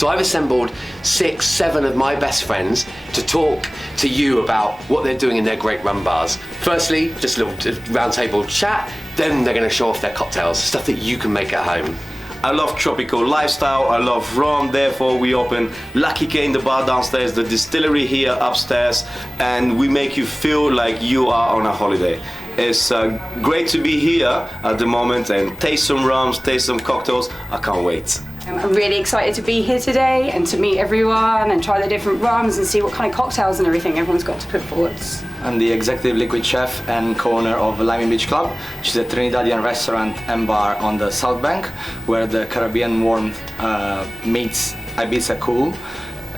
So I've assembled 6, 7 of my best friends to talk to you about what they're doing in their great rum bars. Firstly, just a little round table chat, then they're going to show off their cocktails, stuff that you can make at home. I love tropical lifestyle, I love rum, therefore we open Lucky K in the bar downstairs, the distillery here upstairs, and we make you feel like you are on a holiday. It's great to be here at the moment and taste some rums, taste some cocktails. I can't wait. I'm really excited to be here today and to meet everyone and try the different rums and see what kind of cocktails and everything everyone's got to put forwards. I'm the executive liquid chef and co-owner of Lime Beach Club, which is a Trinidadian restaurant and bar on the South Bank, where the Caribbean warmth meets Ibiza cool.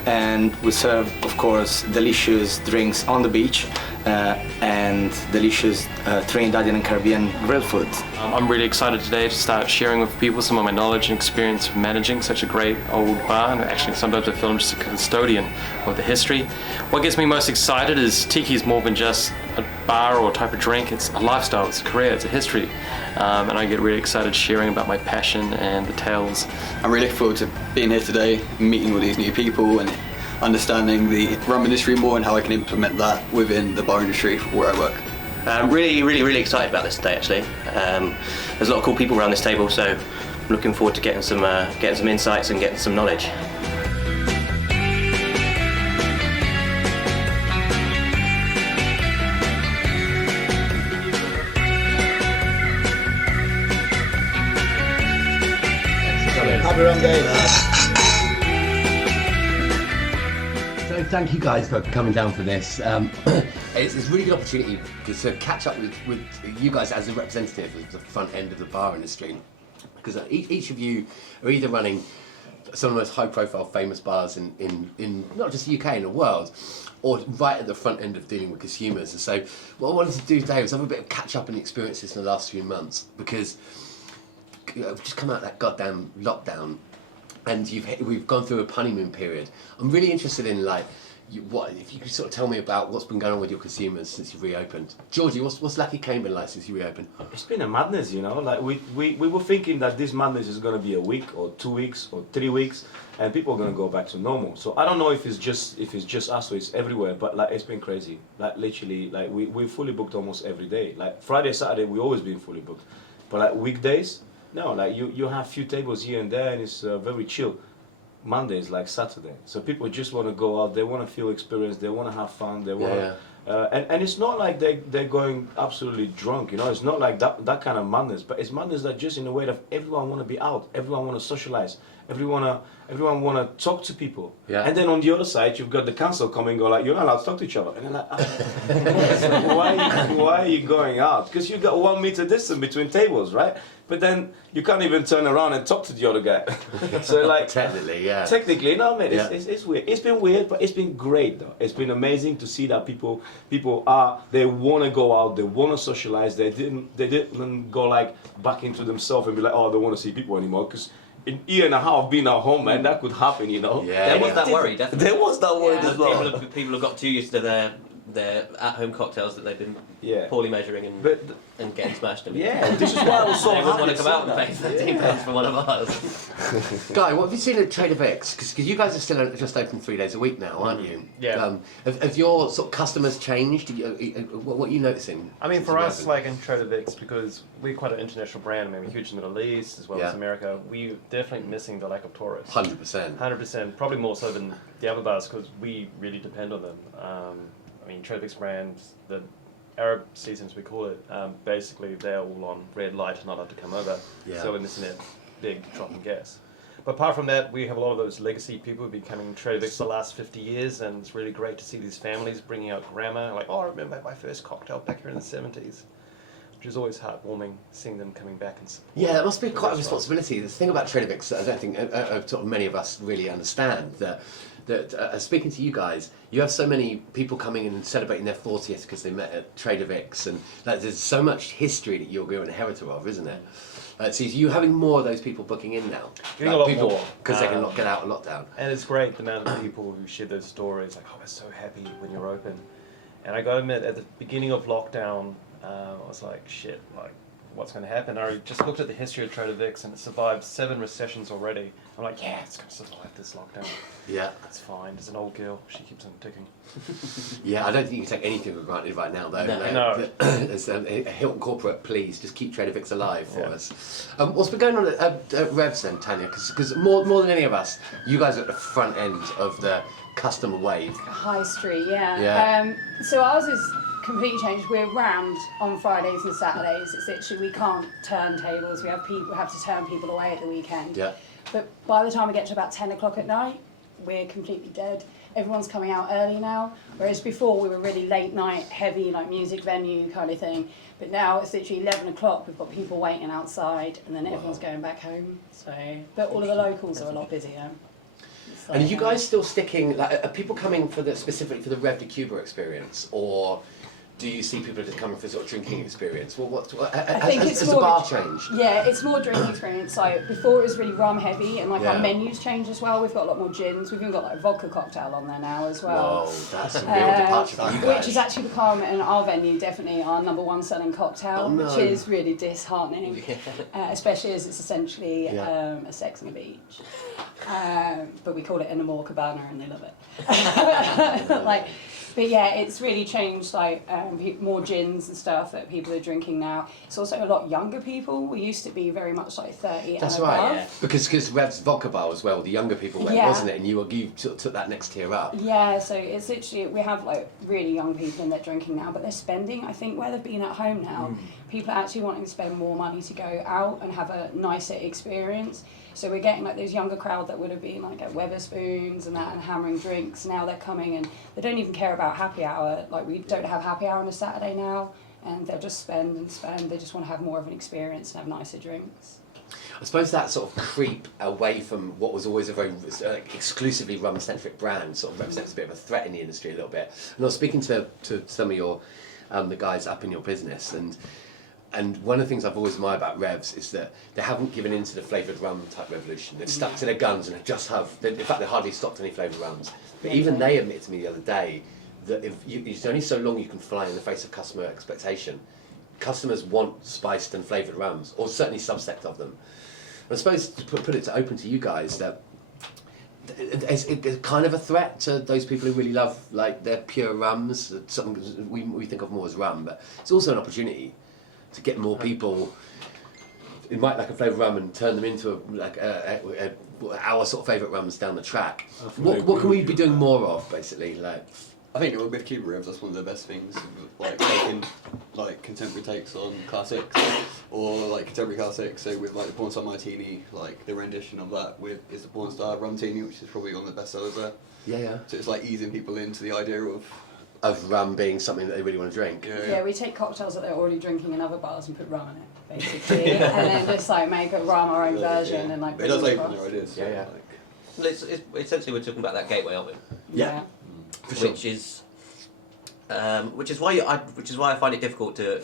And we serve, of course, delicious drinks on the beach and delicious Trinidadian and Caribbean grilled food. I'm really excited today to start sharing with people some of my knowledge and experience of managing such a great old bar, and actually sometimes I feel I'm just a custodian of the history. What gets me most excited is Tiki is more than just a bar or a type of drink, it's a lifestyle, it's a career, it's a history. And I get really excited sharing about my passion and the tales. I'm really looking forward to being here today, meeting all these new people and understanding the rum industry more and how I can implement that within the bar industry where I work. I'm really excited about this today actually. There's a lot of cool people around this table, so I'm looking forward to getting some insights and getting some knowledge. Happy rum day. So thank you guys for coming down for this. It's a really good opportunity to catch up with you guys as a representative of the front end of the bar industry, because each of you are either running some of the most high profile famous bars in not just the UK, in the world, or right at the front end of dealing with consumers. And so what I wanted to do today was have a bit of catch up and experiences in the last few months, because we've just come out of that goddamn lockdown and we've gone through a honeymoon period. I'm really interested in if you could sort of tell me about what's been going on with your consumers since you've reopened. Georgie, what's Lucky K been like since you reopened? It's been a madness, you know. Like we were thinking that this madness is going to be a week or 2 weeks or 3 weeks, and people are going to go back to normal. So I don't know if it's just us or it's everywhere, but like it's been crazy. Like literally, like we're fully booked almost every day. Like Friday, Saturday, we always been fully booked, but like weekdays, no. Like you have few tables here and there, and it's very chill. Monday is like Saturday, so people just want to go out, they want to feel experience, they want to have fun, they want and it's not like they're going absolutely drunk, you know. It's not like that kind of madness, but it's madness that just in a way that everyone want to be out, everyone want to socialize, everyone want to talk to people. And then on the other side you've got the council coming and go like, you're not allowed to talk to each other, and they're like, why are you going out? Because you've got 1 meter distance between tables, right? But then you can't even turn around and talk to the other guy. So like technically, no, man, it's weird. It's been weird, but it's been great though. It's been amazing to see that people they want to go out, they want to socialize. They didn't go like back into themselves and be like, oh, I don't want to see people anymore, because in a year and a half being at home, man, that could happen, you know. There was that worry, definitely. There was that worry as well. People have got too used to their at-home cocktails that they've been poorly measuring and getting smashed. This is why I was so happy. Want to come out and pay £13 for one of ours. Guy, what have you seen at Trader Vic's? Because you guys are still just open 3 days a week now, aren't you? Yeah. Have your sort of customers changed? What are you noticing? I mean, for us, like in Trader Vic's, because we're quite an international brand, I mean, we're huge in the Middle East as well as America, we're definitely missing the lack of tourists. 100%. 100%, probably more so than the other bars, because we really depend on them. I mean, Trader Vic's brands, the Arab seasons we call it, basically they're all on red light, not allowed to come over. So we're missing that big drop in gas. But apart from that, we have a lot of those legacy people who've been coming to Trader Vic's for the last 50 years, and it's really great to see these families bringing out grandma, like, oh, I remember my first cocktail back here in the 70s. Which is always heartwarming, seeing them coming back and support. Yeah, that must be quite a responsibility. The thing about Trader Vic's that I don't think sort of many of us really understand, that speaking to you guys, you have so many people coming in and celebrating their 40th because they met at Trader Vic's, and there's so much history that you're an inheritor of, isn't it? So you're having more of those people booking in now? Getting a lot more. Because they can get out of lockdown. And it's great, the amount of people who share those stories, like, oh, we're so happy when you're open. And I gotta admit, at the beginning of lockdown, I was like, shit, like, what's going to happen. I just looked at the history of Trader Vic's and it survived 7 recessions already. I'm like, yeah, it's going to survive this lockdown. Yeah. It's fine. There's an old girl. She keeps on ticking. Yeah, I don't think you can take anything for granted right now, though. No. There's a Hilton corporate, please, just keep Trader Vic's alive for us. What's been going on at Revs then, Tanya? Because more than any of us, you guys are at the front end of the customer wave. High Street, yeah. Yeah. So ours is completely changed. We're rammed on Fridays and Saturdays. It's literally, we can't turn tables. We have to turn people away at the weekend. Yeah. But by the time we get to about 10 o'clock at night, we're completely dead. Everyone's coming out early now, whereas before we were really late night, heavy, like music venue kind of thing. But now it's literally 11 o'clock, we've got people waiting outside, and then everyone's going back home. So, but all of the locals are a lot busier. So, And are you guys still sticking, like, are people coming for specifically for the Rev de Cuba experience, or do you see people just coming for sort of drinking experience? Well, I think has the bar changed? Yeah, it's more drinking experience. Like before, it was really rum heavy, and like Yeah. our menus changed as well. We've got a lot more gins. We've even got like a vodka cocktail on there now as well. Whoa, that's a real departure for you guys. Which has actually become in our venue definitely our #1 selling cocktail, Oh, no. which is really disheartening, especially as it's essentially Yeah. a sex on the beach. But we call it an Amor Cabana, and they love it. Like. But yeah, it's really changed, like more gins and stuff that people are drinking now. It's also a lot younger people. We used to be very much like 30 That's and right, above. yeah. Because Rev's vodka bar as well, the younger people went, Yeah. wasn't it? And you took that next tier up. Yeah, so it's literally, we have like really young people in there drinking now, but they're spending, I think where they've been at home now, people are actually wanting to spend more money to go out and have a nicer experience. So we're getting like those younger crowd that would have been like at Weatherspoons and that and hammering drinks. Now they're coming and they don't even care about happy hour. Like we don't have happy hour on a Saturday now, and they'll just spend and spend. They just want to have more of an experience and have nicer drinks. I suppose that sort of creep away from what was always a very exclusively rum-centric brand sort of represents a bit of a threat in the industry a little bit. And I was speaking to some of your the guys up in your business, and one of the things I've always admired about Revs is that they haven't given in to the flavoured rum type revolution. They've stuck to their guns and in fact they hardly stocked any flavoured rums. But even they admitted to me the other day that it's only so long you can fly in the face of customer expectation. Customers want spiced and flavoured rums, or certainly subsect of them. And I suppose to put it open to you guys that it's kind of a threat to those people who really love like their pure rums, something we think of more as rum, but it's also an opportunity to get more people invite like a flavour rum and turn them into our sort of favourite rums down the track. What can we be doing more of, basically? Like, I think with Cuba Revs, that's one of the best things, like taking like contemporary takes on classics, or like contemporary classics. So with like the Porn Star Martini, like the rendition of that is the Porn Star Rumtini, which is probably one of the best sellers there. yeah. So it's like easing people into the idea Of rum being something that they really want to drink. Yeah, we take cocktails that they're already drinking in other bars and put rum in it, basically, and then just like make a rum our own version and like. But it does bring it open across. their ideas. Yeah. Well, it's essentially we're talking about that gateway, aren't we? Yeah. For sure. Which is why I find it difficult to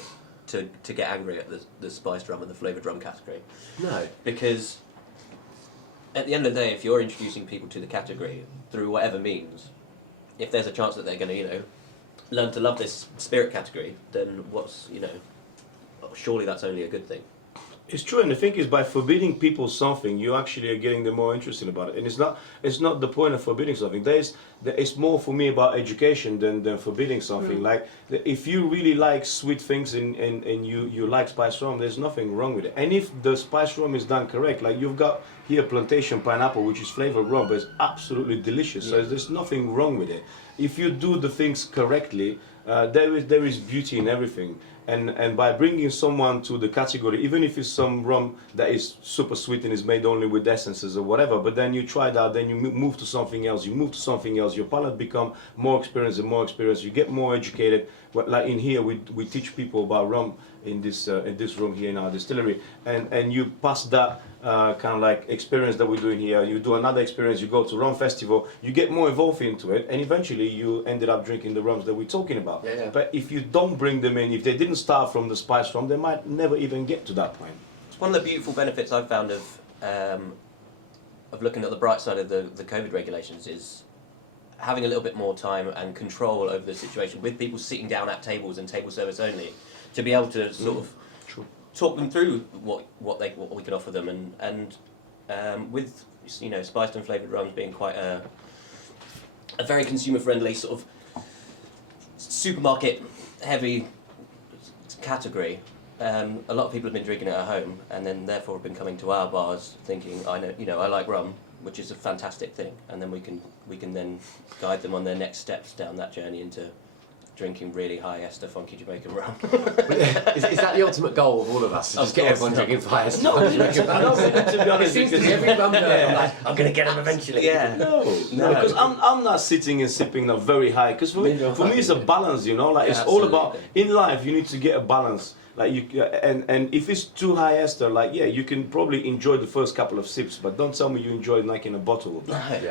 get angry at the spiced rum and the flavoured rum category. No. Because at the end of the day, if you're introducing people to the category through whatever means, if there's a chance that they're going to, learn to love this spirit category, then surely that's only a good thing. It's true, and the thing is, by forbidding people something, you actually are getting them more interested about it. And it's not the point of forbidding something. It's more for me about education than forbidding something. Like, if you really like sweet things and you like spiced rum, there's nothing wrong with it. And if the spiced rum is done correct, like you've got here Plantation pineapple, which is flavored rum, but it's absolutely delicious. So there's nothing wrong with it. If you do the things correctly, there is beauty in everything. And by bringing someone to the category, even if it's some rum that is super sweet and is made only with essences or whatever, but then you try that, then you move to something else, your palate become more experienced and more experienced, you get more educated. Like in here, we teach people about rum in this room here in our distillery, and you pass that kind of like experience that we're doing here, you do another experience, you go to rum festival, you get more involved into it, and eventually you ended up drinking the rums that we're talking about. Yeah. But if you don't bring them in, if they didn't start from the spice rum, they might never even get to that point. It's one of the beautiful benefits I've found of looking at the bright side of the COVID regulations is having a little bit more time and control over the situation with people sitting down at tables and table service only, to be able to sort of talk them through what we can offer them, and with spiced and flavoured rums being quite a very consumer friendly sort of supermarket heavy category. A lot of people have been drinking it at home, and then therefore have been coming to our bars thinking, I like rum, which is a fantastic thing, and then we can then guide them on their next steps down that journey into drinking really high ester funky Jamaican rum. Is that the ultimate goal of all of us? To just get everyone drinking high ester No, funky Jamaican rum? to be honest, It seems to be every rum nerd, I'm like, I'm going to get them eventually. Yeah. No, because I'm not sitting and sipping a very high. Because for me, it's a balance, Like it's all about in life. You need to get a balance. Like and if it's too high ester, you can probably enjoy the first couple of sips, but don't tell me you enjoy like in a bottle.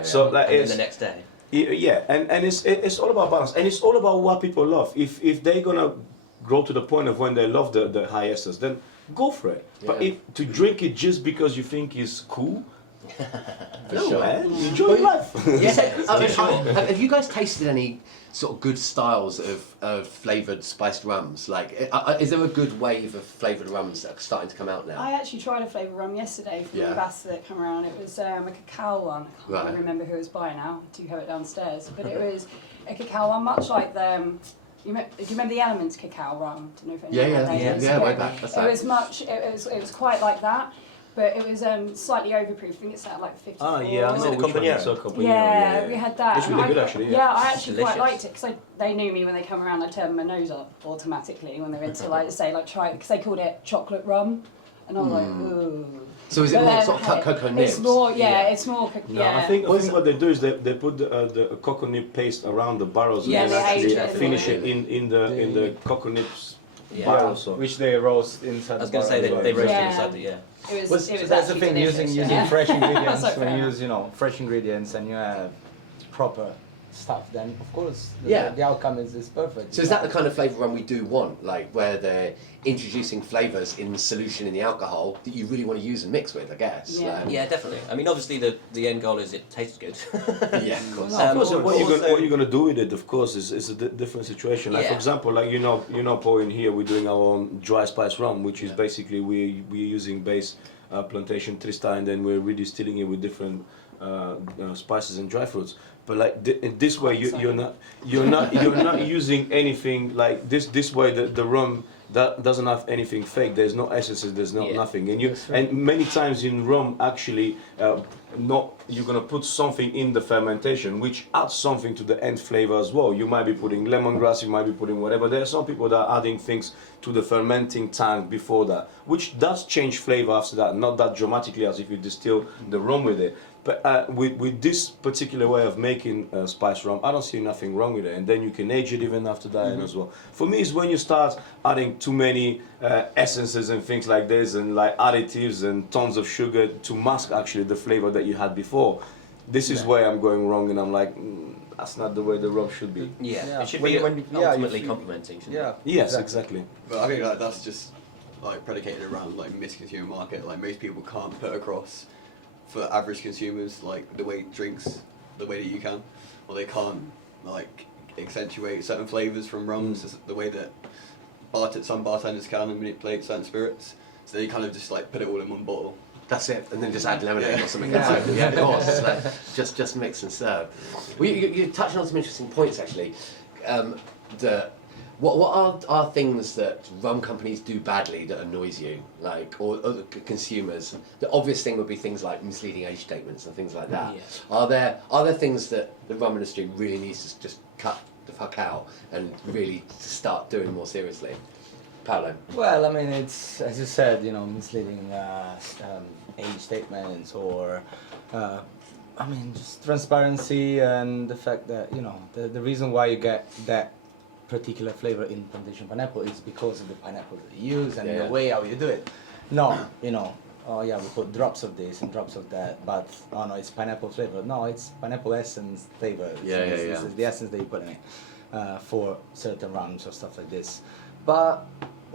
So like and then the next day. Yeah, and it's all about balance, and it's all about what people love. If they're gonna grow to the point of when they love the high esters, then go for it. But to drink it just because you think it's cool, sure. man, enjoy life. Have you guys tasted any sort of good styles of flavoured spiced rums? Like, is there a good wave of flavoured rums that are starting to come out now? I actually tried a flavoured rum yesterday from the ambassador that came around. It was a cacao one. I can't really remember who it was by now. I do have it downstairs. But it was a cacao one, much like the... do you remember the Elements cacao rum? Don't know if anyone knows. Yeah, way back. That's it was much. It was quite like that, but it was slightly overproof. I think it's at like 54. Ah, yeah, I know which one. Compagnon? So Compagnon, Yeah, we had that. It's really And good, actually. Yeah, I actually Delicious. quite liked it because they knew me when they come around. I turned my nose up automatically when they went to try because they called it chocolate rum, and I was like, ooh. So is it more sort of cocoa nibs? It's more, it's more. No, I think what they do is they put the cocoa nib paste around the barrels and then they age actually it, finish yeah. it in the cocoa nibs barrel. So. Which they roast inside. I was going to say they roast it inside the It So was that's the actually thing, delicious, using fresh ingredients. So When you fair. use fresh ingredients and you have proper stuff, then of course the outcome is perfect. So is that the kind of flavour rum we do want, like where they're introducing flavours in solution in the alcohol that you really want to use and mix with, I guess? Yeah. Yeah, definitely. I mean, obviously the end goal is it tastes good. Yeah, of course. Of course, and what also- you're gonna do with it, of course, is a different situation. Like for Yeah. example, like Paul, in here we're doing our own dry spice rum, which is basically we're using base Plantation Trista, and then we're redistilling it with different spices and dry fruits. But like in this way, you're not using anything like this. This way, the rum that doesn't have anything fake. There's no essences. There's nothing. And many times in rum, actually, you're gonna put something in the fermentation, which adds something to the end flavor as well. You might be putting lemongrass. You might be putting whatever. There are some people that are adding things to the fermenting tank before that, which does change flavor after that. Not that dramatically as if you distill the rum with it. But with this particular way of making spice rum, I don't see nothing wrong with it. And then you can age it even after that as well. For me, it's when you start adding too many essences and things like this, and like additives and tons of sugar to mask actually the flavor that you had before. This is where I'm going wrong, and I'm like, that's not the way the rum should be. Yeah, it should When be you- ultimately complementing. Shouldn't it? Yes, exactly. But I think like that's just like predicated around like misconsumer market. Like most people can't put across for average consumers like the way drinks the way that you can, or they can't like accentuate certain flavors from rums the way that some bartenders can and manipulate certain spirits. So they kind of just like put it all in one bottle. That's it, and then just add lemonade or something. Yeah, of course. It's like, just mix and serve. Well, you're touching on some interesting points actually. What are things that rum companies do badly that annoys you, like, or other consumers? The obvious thing would be things like misleading age statements and things like that. Yeah. Are there things that the rum industry really needs to just cut the fuck out and really start doing more seriously? Paolo? Well, I mean, it's, as you said, misleading age statements or, I mean, just transparency and the fact that, the reason why you get that particular flavor in Plantation pineapple is because of the pineapple that you use and the way how you do it. No, oh yeah, we put drops of this and drops of that, but oh no, it's pineapple flavor. No, it's pineapple essence flavor. This is the essence that you put in it for certain rums or stuff like this. But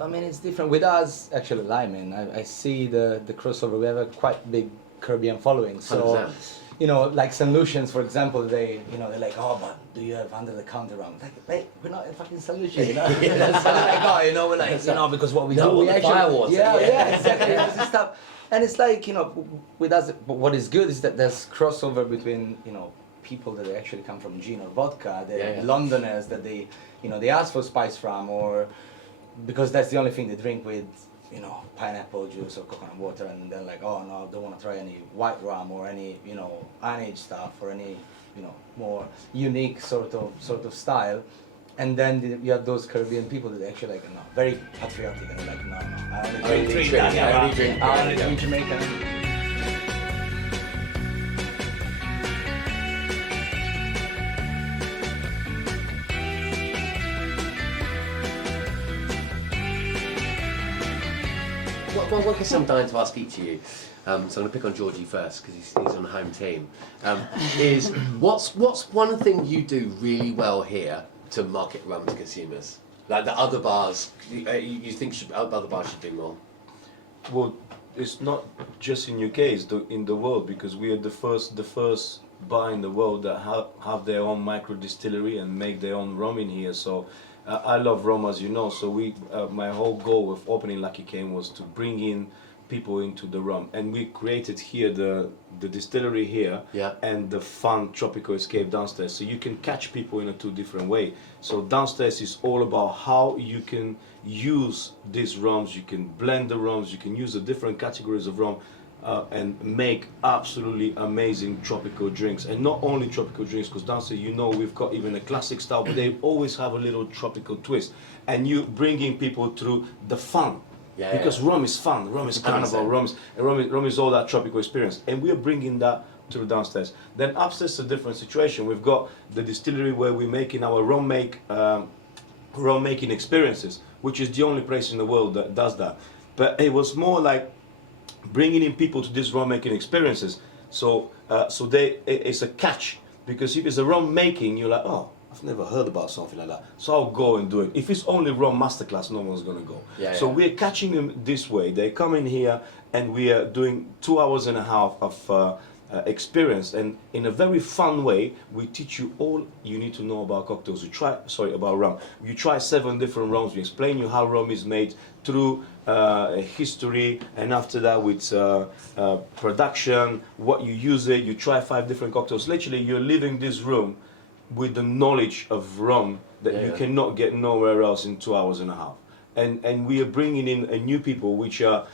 I mean, it's different with us. Actually, Lyman, I see the crossover. We have a quite big Caribbean following, so 100%. you know, like St. Lucians, for example, they're like, oh, but do you have under-the-counter rum? Like, wait, we're not in fucking St. Lucia, you know? So they're like, oh, you know, we're like, you know, because what we do, we the actually, firewalls. yeah, exactly, this stuff. And it's like, you know, with us, but what is good is that there's crossover between, you know, people that actually come from gin or vodka, the Londoners that they, you know, they ask for spiced rum, or because that's the only thing they drink with, you know, pineapple juice or coconut water, and they're like, oh no, I don't want to try any white rum or any, you know, unaged stuff or any, you know, more unique sort of style. And then you have those Caribbean people that actually like, no, very patriotic, and they're like, no, I only drink Trinidad, I only drink Jamaican. One question I'm dying to ask each of you, so I'm going to pick on Georgie first because he's on the home team, is what's one thing you do really well here to market rum to consumers? Like the other bars, you think other bars should do more? Well, it's not just in UK, it's in the world, because we are the first bar in the world that have their own micro distillery and make their own rum in here. So I love rum, as you know. So my whole goal with opening Lucky Cane was to bring in people into the rum, and we created here the distillery here, and the fun tropical escape downstairs. So you can catch people in a two different way. So downstairs is all about how you can use these rums, you can blend the rums, you can use the different categories of rum, and make absolutely amazing tropical drinks. And not only tropical drinks, because downstairs, you know, we've got even a classic style, but they always have a little tropical twist. And you bringing people through the fun. Because rum is fun, rum is carnival, rum is all that tropical experience. And we are bringing that through downstairs. Then upstairs is a different situation. We've got the distillery where we're making our rum making experiences, which is the only place in the world that does that. But it was more like bringing in people to these rum making experiences. So it's a catch, because if it's a rum making, you're like, oh, I've never heard about something like that, so I'll go and do it. If it's only rum masterclass, no one's gonna go. So we're catching them this way. They come in here and we are doing 2 hours and a half of experience, and in a very fun way, we teach you all you need to know about cocktails. About rum. You try 7 different rums. We explain you how rum is made through history, and after that with production, what you use it. You try 5 different cocktails. Literally, you're leaving this room with the knowledge of rum that you cannot get nowhere else in 2 hours and a half. And we are bringing in new people, which are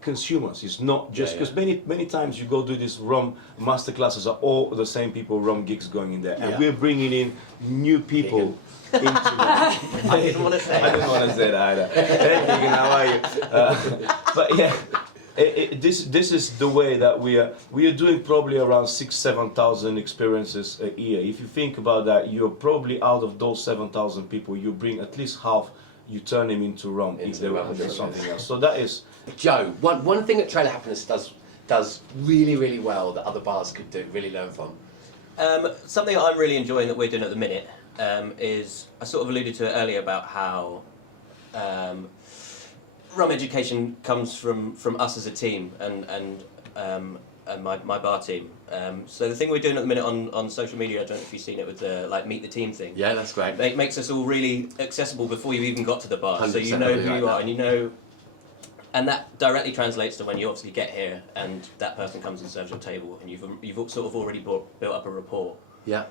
consumers. It's not just because many times you go do these rum masterclasses, are all the same people, rum geeks going in there, and we're bringing in new people into it. I didn't want to say. I didn't want to say that either. Hey, Keegan, how are you? But yeah. This is the way that we are doing probably around 6,000-7,000 experiences a year. If you think about that, you're probably out of those 7,000 people, you bring at least half, you turn them into rum if they want to do something else. So that is. Joe, one thing that Trailer Happiness does really, really well that other bars could do, really learn from. Something I'm really enjoying that we're doing at the minute is, I sort of alluded to it earlier about how rum education comes from us as a team and my bar team. So the thing we're doing at the minute on social media, I don't know if you've seen it with the like meet the team thing. Yeah, that's great. It makes us all really accessible before you even got to the bar. So you 100% know who you are, that. and you know, and that directly translates to when you obviously get here and that person comes and serves your table, and you've sort of already built up a rapport. Yeah.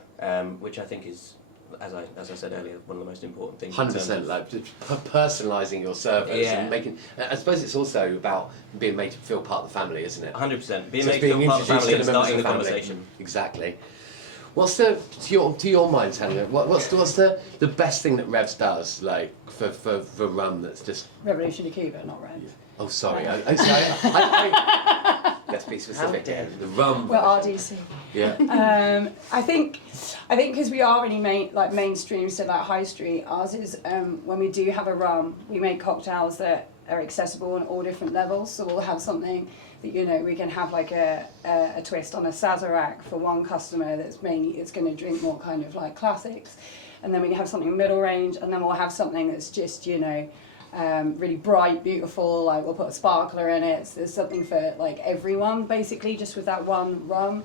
Which I think is, as I said earlier, one of the most important things. 100%, like personalising your service and making. I suppose it's also about being made to feel part of the family, isn't it? 100%. Being made to feel part of the family and starting the conversation. Exactly. What's to your mind, Tanya? What's the best thing that Revs does, like for rum that's just Revolution of Cuba, not Revs. Oh, sorry. Let's be specific here. The rum. We're RDC. Yeah. I think because we are really mainstream, so like high street. Ours is when we do have a rum, we make cocktails that are accessible on all different levels. So we'll have something that we can have like a twist on a Sazerac for one customer that's it's going to drink more kind of like classics, and then we have something middle range, and then we'll have something that's just really bright, beautiful, like we'll put a sparkler in it. So there's something for like everyone basically, just with that one rum.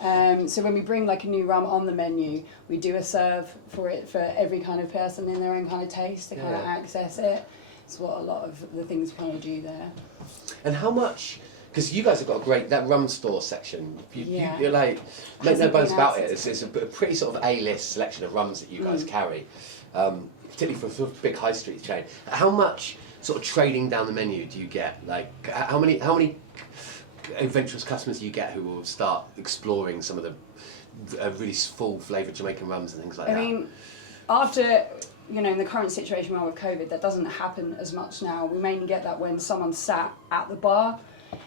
So when we bring like a new rum on the menu, we do a serve for it for every kind of person in their own kind of taste to kind of access it. It's what a lot of the things we kind of do there. And how much? Because you guys have got a great that rum store section. You're like make no bones about it. It's a pretty sort of A-list selection of rums that you guys carry, particularly for a sort of big high street chain. How much sort of trading down the menu do you get? Like how many adventurous customers do you get who will start exploring some of the really full flavoured Jamaican rums and things like that? I mean, after, you know, in the current situation we're with COVID, that doesn't happen as much now. We mainly get that when someone's sat at the bar,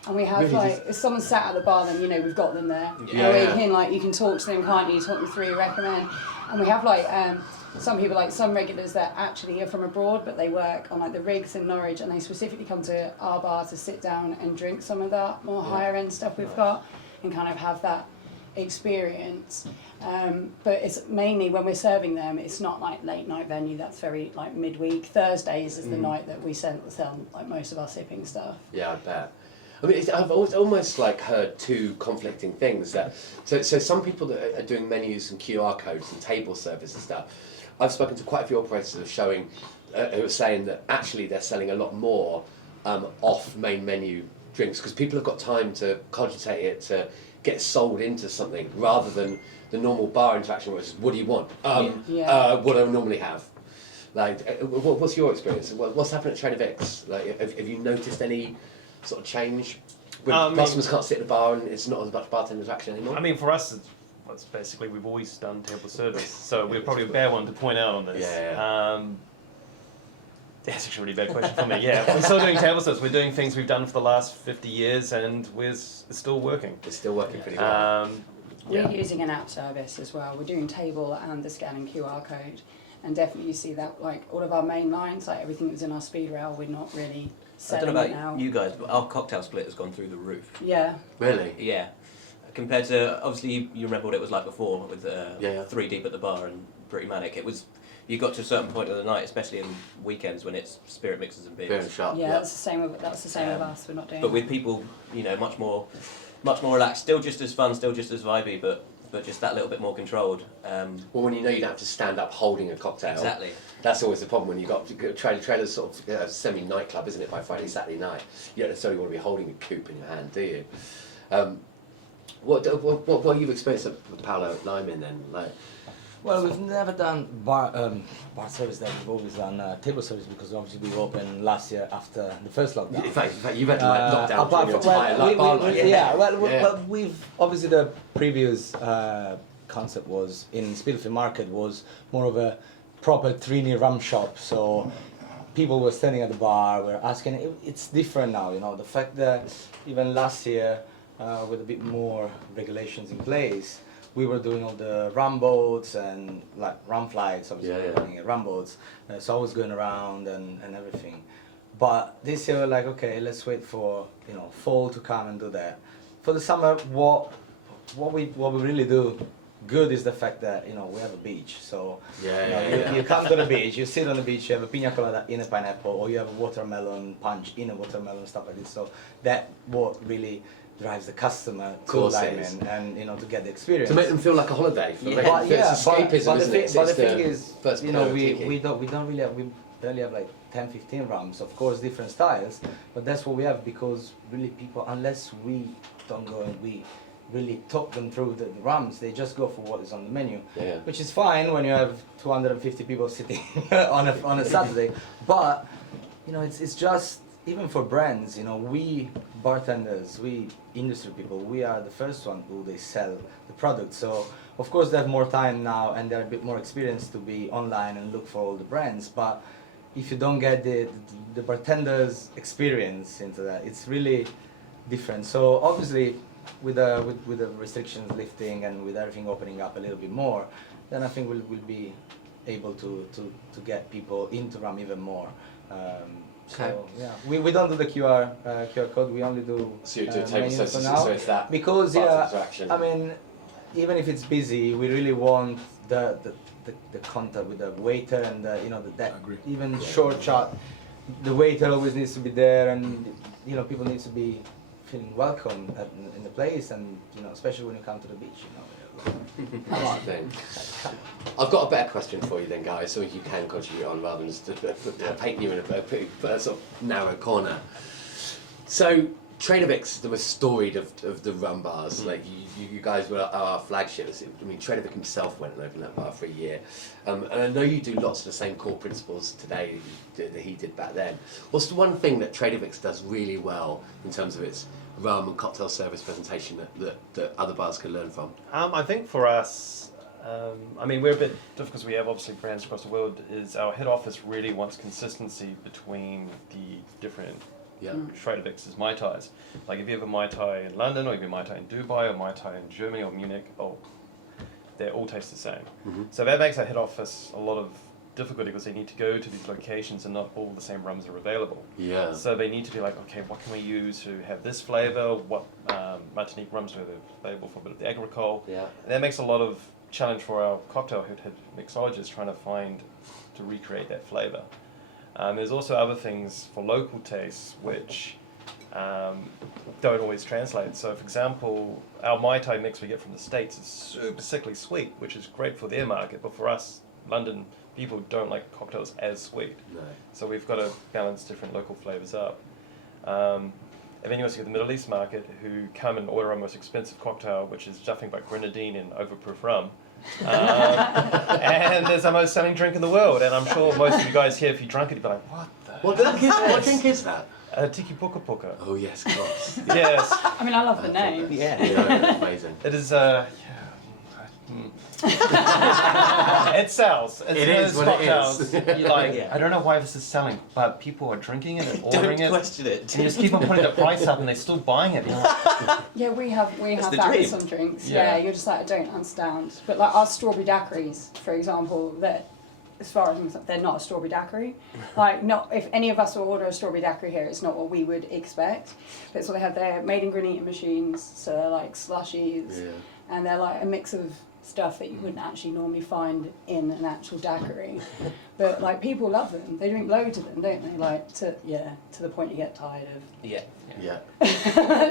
and we have like, if someone's sat at the bar, then, you know, we've got them there. You can talk to them, can't you? Talk them through, recommend. And we have like some people, like some regulars that actually are from abroad, but they work on like the rigs in Norwich, and they specifically come to our bar to sit down and drink some of that more higher end stuff we've got, and kind of have that experience. But it's mainly when we're serving them, it's not like late night venue, that's very like midweek. Thursdays is the night that we sell like most of our sipping stuff. Yeah, I bet. I mean, I've almost like heard two conflicting things. That so some people that are doing menus and QR codes and table service and stuff, I've spoken to quite a few operators who are showing, who are saying that actually they're selling a lot more off main menu drinks because people have got time to cogitate it, to get sold into something rather than the normal bar interaction where it's what do you want? What do I normally have? Like, what's your experience? What's happened at Trader Vic's? Like, have you noticed any sort of change when customers can't sit at the bar and it's not as much bartender interaction anymore? I mean, for us, it's basically we've always done table service, so we're probably a bad one to point out on this. That's actually a really bad question for me. Yeah, we're still doing table service. We're doing things we've done for the last 50 years, and it's still working. It's still working pretty well. We're using an app service as well. We're doing table and the scanning QR code, and definitely you see that like all of our main lines, like everything that's in our speed rail, we're not really selling I don't know it about now. you guys, but our cocktail split has gone through the roof. Yeah. Really? Yeah. Compared to, obviously, you remember what it was like before with 3 deep at the bar and pretty manic. It was, you got to a certain point of the night, especially in weekends when it's spirit mixers and beers. Beer and sharp. Yeah, that's the same with us. We're not doing. But with people, you know, much more relaxed, still just as fun, still just as vibey, but just that little bit more controlled. Well, when you know you don't have to stand up holding a cocktail. Exactly. That's always the problem when you've got trailers sort of semi-nightclub, isn't it, by Friday, Saturday night? You don't necessarily want to be holding a coupe in your hand, do you? What you've experienced with Paolo Lyman then? Like, Well, we've never done bar service there. We've always done table service because obviously we opened last year after the first lockdown. in fact, you've had to like lock down for your entire bar life. Well, we've obviously the previous concept was in Spitalfield Market was more of a proper Trini rum shop. So people were standing at the bar, were asking. It's different now, you know. The fact that even last year, with a bit more regulations in place, we were doing all the rum boats and like rum flights, obviously we were running rum boats. So I was going around and everything. But this year we're like, okay, let's wait for fall to come and do that. For the summer, what we really do good is the fact that we have a beach. So you come to the beach, you sit on the beach, you have a pina colada in a pineapple, or you have a watermelon punch in a watermelon, stuff like this. So that what really drives the customer to Lyman and to get the experience. To make them feel like a holiday. But Escapism, isn't it? But the thing is, we barely have like 10, 15 rums. Of course, different styles, but that's what we have because really people, unless we don't go and we really talk them through the rums, they just go for what is on the menu, which is fine when you have 250 people sitting on a Saturday. But it's just even for brands, we bartenders, we industry people, we are the first one who they sell the product. So of course they have more time now and they're a bit more experienced to be online and look for all the brands. But if you don't get the bartender's experience into that, it's really different. So obviously with the restrictions lifting and with everything opening up a little bit more, then I think we'll be able to get people into rum even more. So yeah, we don't do the QR code. We only do. So you do table menus services, for now, so it's that because interaction. I mean, even if it's busy, we really want the contact with the waiter and even short chat. The waiter always needs to be there, and people need to be feeling welcome in the place, and especially when you come to the beach. That's the thing. I've got a better question for you then, guys, so you can contribute on rather than just paint you in a sort of narrow corner. So, Trader Vic's the most storied of the rum bars. Like you guys were our flagships. I mean, Trader Vic himself went and opened that bar for a year, and I know you do lots of the same core principles today that he did back then. What's the one thing that Trader Vic's does really well in terms of its rum and cocktail service presentation that other bars can learn from? I think for us, I mean, we're a bit different because we have obviously brands across the world. Is our head office really wants consistency between the different Trader Vic's as Mai Tais. Like if you have a Mai Tai in London, or you have a Mai Tai in Dubai, or Mai Tai in Germany or Munich, they all taste the same. So that makes our head office a lot of difficulty because they need to go to these locations and not all the same rums are available. Yeah. So they need to be like, okay, what can we use to have this flavour? What Martinique rums are available for a bit of the agricole? Yeah. And that makes a lot of challenge for our cocktail head mixologists trying to recreate that flavour. There's also other things for local tastes which don't always translate. So for example, our Mai Tai mix we get from the States is super sickly sweet, which is great for their market, but for us, London people don't like cocktails as sweet. No. So we've got to balance different local flavours up. And then you also get the Middle East market who come and order our most expensive cocktail, which is nothing but grenadine in overproof rum. And there's our most selling drink in the world, and I'm sure most of you guys here, if you drank it, you'd be like, what drink is that? Tiki Puka Puka. Oh yes, of course. Yes. I mean, I love the name. Yeah, it's amazing. It is, it sells. It's It is what it is. You're like, I don't know why this is selling, but people are drinking it and ordering Don't it. question it. And you just keep on putting the price up, and they're still buying it. You're like, Yeah, we have the that dream. with some drinks. Yeah. Yeah, you're just like, I don't understand. But like our strawberry daiquiris, for example, that as far as I'm concerned, they're not a strawberry daiquiri. Like, not if any of us will order a strawberry daiquiri here, it's not what we would expect. But so they have their made in grenadine machines, so they're like slushies, and they're like a mix of stuff that you wouldn't actually normally find in an actual daiquiri. But like people love them. They drink loads of them, don't they? Like to the point you get tired of Yeah.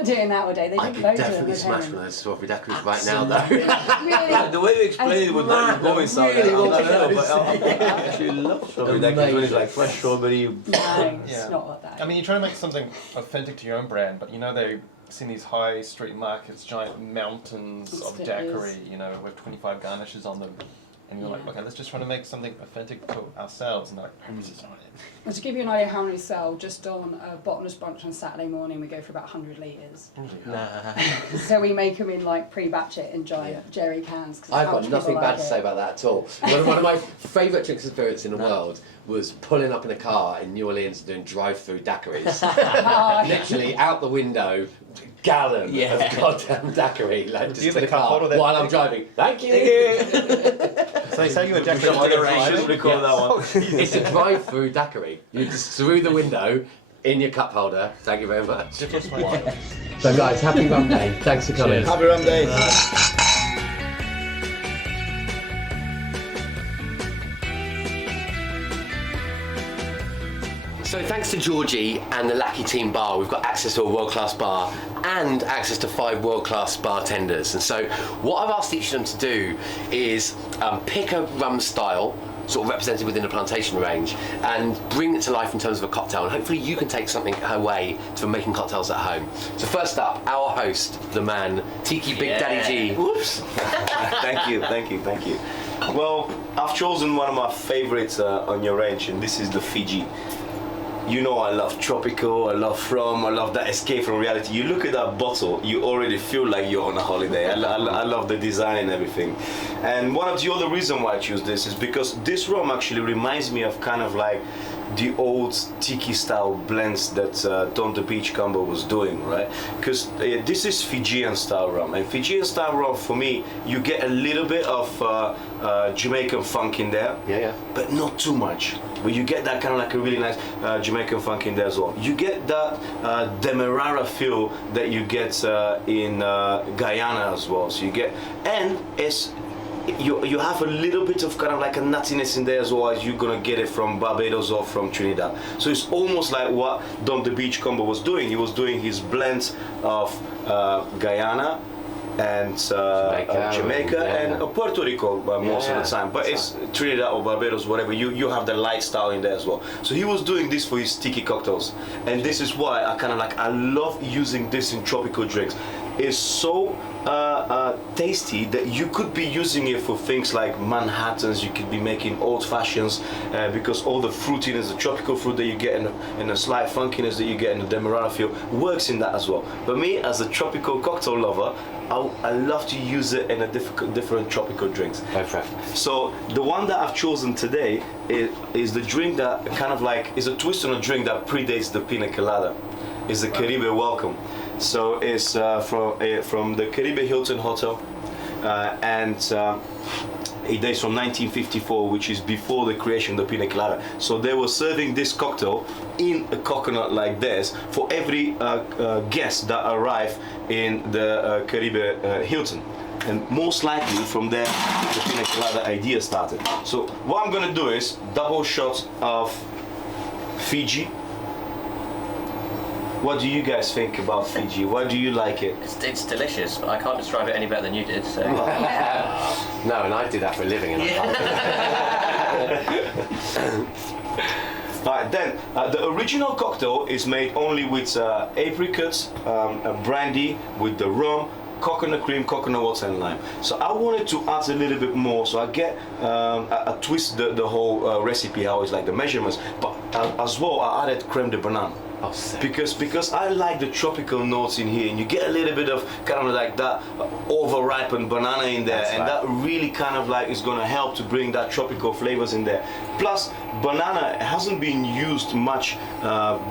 doing that all day. They I drink could loads of them. definitely they're smash paying. one of those strawberry daiquiris right now, though. Really? The way you explained it would like you're going somewhere. Really I don't know, want but I actually love strawberry daiquiris when it's like fresh strawberry. No, it's Yeah. not what that. I mean, you try to make something authentic to your own brand, but they've seen these high street markets, giant mountains of Stickers. daiquiri, with 25 garnishes on them. And you're like, okay, let's just try to make something authentic to ourselves. And they're like, this is not it. Well, to give you an idea how many sell, just on a bottomless brunch on Saturday morning, we go for about 100 litres. So we make them in like pre-batch it in giant jerry cans. 'Cause I've how got much nothing people bad like to it. say about that at all. One of my favourite drinks experience in the world was pulling up in a car in New Orleans and doing drive-through daiquiris. Oh, yeah. Literally out the window, gallon of goddamn daiquiri, like just you to have the a cup car holder that while I'm big? driving. Thank you. So they sell you a We daiquiri. should record that one. It's a drive-through daiquiri. You just through the window in your cup holder. Thank you very much. So guys, happy rum day. Thanks for coming. Happy rum day. So thanks to Georgie and the Lackey Team Bar, we've got access to a world-class bar and access to 5 world-class bartenders. And so what I've asked each of them to do is pick a rum style, sort of represented within a Plantation range, and bring it to life in terms of a cocktail. And hopefully you can take something away for making cocktails at home. So first up, our host, the man, Tiki Big Daddy G. Whoops. Thank you. Well, I've chosen one of my favorites on your range, and this is the Fiji. You know I love tropical, I love rum, I love that escape from reality. You look at that bottle, you already feel like you're on a holiday. I love the design and everything. And one of the other reasons why I choose this is because this rum actually reminds me of kind of like the old tiki style blends that Don the Beachcomber was doing, right? Because this is Fijian style rum, and Fijian style rum for me, you get a little bit of Jamaican funk in there, but not too much. But you get that kind of like a really nice Jamaican funk in there as well. You get that Demerara feel that you get in Guyana as well. So you get, and you have a little bit of kind of like a nuttiness in there as well as you're gonna get it from Barbados or from Trinidad. So it's almost like what Dom the Beach Combo was doing. He was doing his blend of Guyana and Jamaica and Puerto Rico most of the time, but it's Trinidad or Barbados, whatever. You have the light style in there as well. So he was doing this for his tiki cocktails, and this is why I love using this in tropical drinks. It's so tasty that you could be using it for things like Manhattans. You could be making old fashions because all the fruitiness, the tropical fruit that you get and the slight funkiness that you get in the Demerara feel works in that as well. But me, as a tropical cocktail lover, I love to use it in a different tropical drinks. So the one that I've chosen today is the drink that kind of like is a twist on a drink that predates the Pina Colada. It's the Caribe Welcome. So it's from the Caribe Hilton Hotel, and it dates from 1954, which is before the creation of the Pina Colada. So they were serving this cocktail in a coconut like this for every guest that arrived in the Caribe Hilton. And most likely from there the Pina Colada idea started. So what I'm gonna do is double shot of Fiji. What do you guys think about Fiji? Why do you like it? It's delicious, but I can't describe it any better than you did. So. No, and I do that for a living, and I can't. Right, then the original cocktail is made only with apricots, brandy, with the rum, coconut cream, coconut water, and lime. So I wanted to add a little bit more, so I get I twist the whole recipe, how it's like the measurements, but as well I added creme de banane. Oh, sick. Because I like the tropical notes in here, and you get a little bit of kind of like that over-ripened banana in there. That's and right. That really kind of like is going to help to bring that tropical flavors in there. Plus, banana hasn't been used much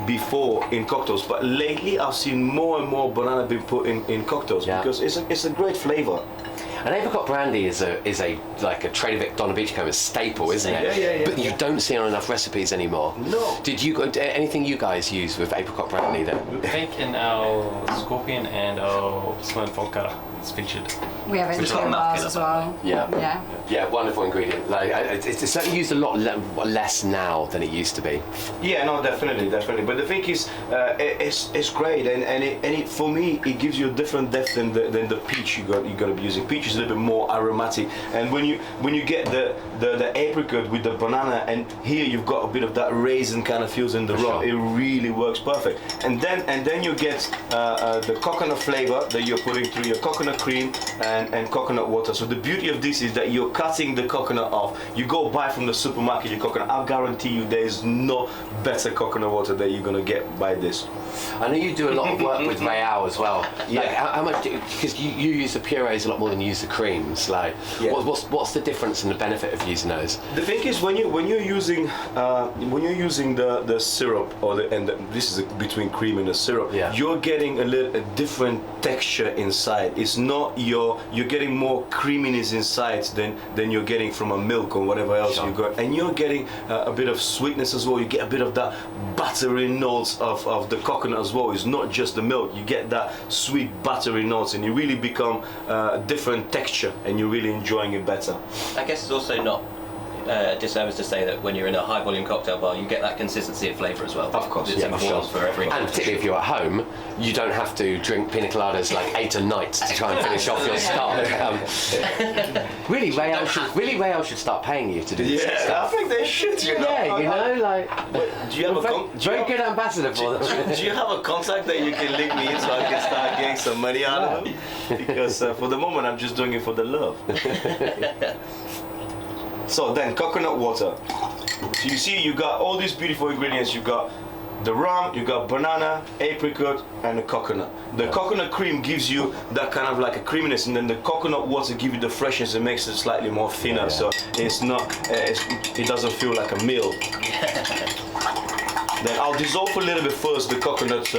before in cocktails, but lately I've seen more and more banana being put in cocktails because it's a great flavor. And apricot brandy is a like a Trader Vic Donna Beachcomber staple, isn't it? Yeah. But you don't see it on enough recipes anymore. No. Did you anything you guys use with apricot brandy that? I think in our Scorpion and our Swan Vodka it's featured. We have it in chicken bars as well. Yeah, wonderful ingredient. Like it's certainly used a lot less now than it used to be. Yeah, no, definitely. But the thing is, it's great, and it for me it gives you a different depth than the peach you're gonna be using. Peach is a little bit more aromatic, and when you get the apricot with the banana, and here you've got a bit of that raisin kind of feels in the rum. It really works perfect. And then you get the coconut flavor that you're putting through your coconut cream and coconut water. So the beauty of this is that you're cutting the coconut off. You go buy from the supermarket your coconut. I'll guarantee you there is no better coconut water that you're gonna get by this. I know you do a lot of work with Real as well. Yeah. Like how much? Because you use the purees a lot more than you use the creams. Like, what's the difference and the benefit of using those? The thing is, when you're using the syrup this is between cream and the syrup, you're getting a different texture inside. It's not you're getting more creaminess inside than you're getting from a milk or whatever else you got, and you're getting a bit of sweetness as well. You get a bit of that buttery notes of the coconut as well. It's not just the milk. You get that sweet buttery notes, and you really become a different texture, and you're really enjoying it better. I guess it's also not a disservice to say that when you're in a high volume cocktail bar, you get that consistency of flavour as well. Of course, it's important for everyone. And particularly if you're at home, you don't have to drink pina coladas like 8 a night to try and finish off your stock. Really, Real should start paying you to do this. Yeah, I think they should. You know? Yeah, you know, like. Do you have a very good ambassador for them? Do you have a contact that you can link me in so I can start getting some money out of them? Because for the moment, I'm just doing it for the love. So then, coconut water. So you see, you got all these beautiful ingredients. You got the rum, you got banana, apricot, and the coconut. The coconut cream gives you that kind of like a creaminess, and then the coconut water gives you the freshness and makes it slightly more thinner. So it's not, it doesn't feel like a meal. Then I'll dissolve a little bit first the coconut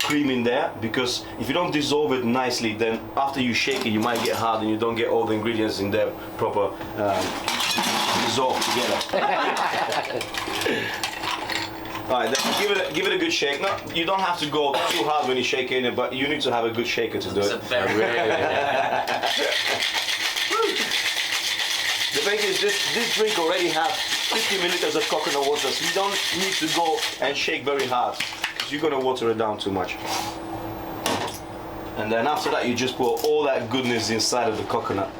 cream in there, because if you don't dissolve it nicely, then after you shake it, you might get hard and you don't get all the ingredients in there proper dissolved together. Alright, then give it a good shake. No, you don't have to go too hard when you shake it, but you need to have a good shaker to do it. It's a very The thing is, this drink already has 50 milliliters of coconut water, so you don't need to go and shake very hard, because you're gonna water it down too much. And then after that, you just put all that goodness inside of the coconut.